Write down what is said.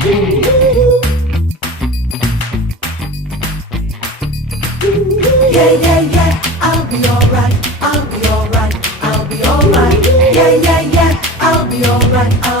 Yeah, yeah, yeah, I'll be alright, I'll be alright, I'll be alright. Yeah, yeah, yeah, I'll be alright.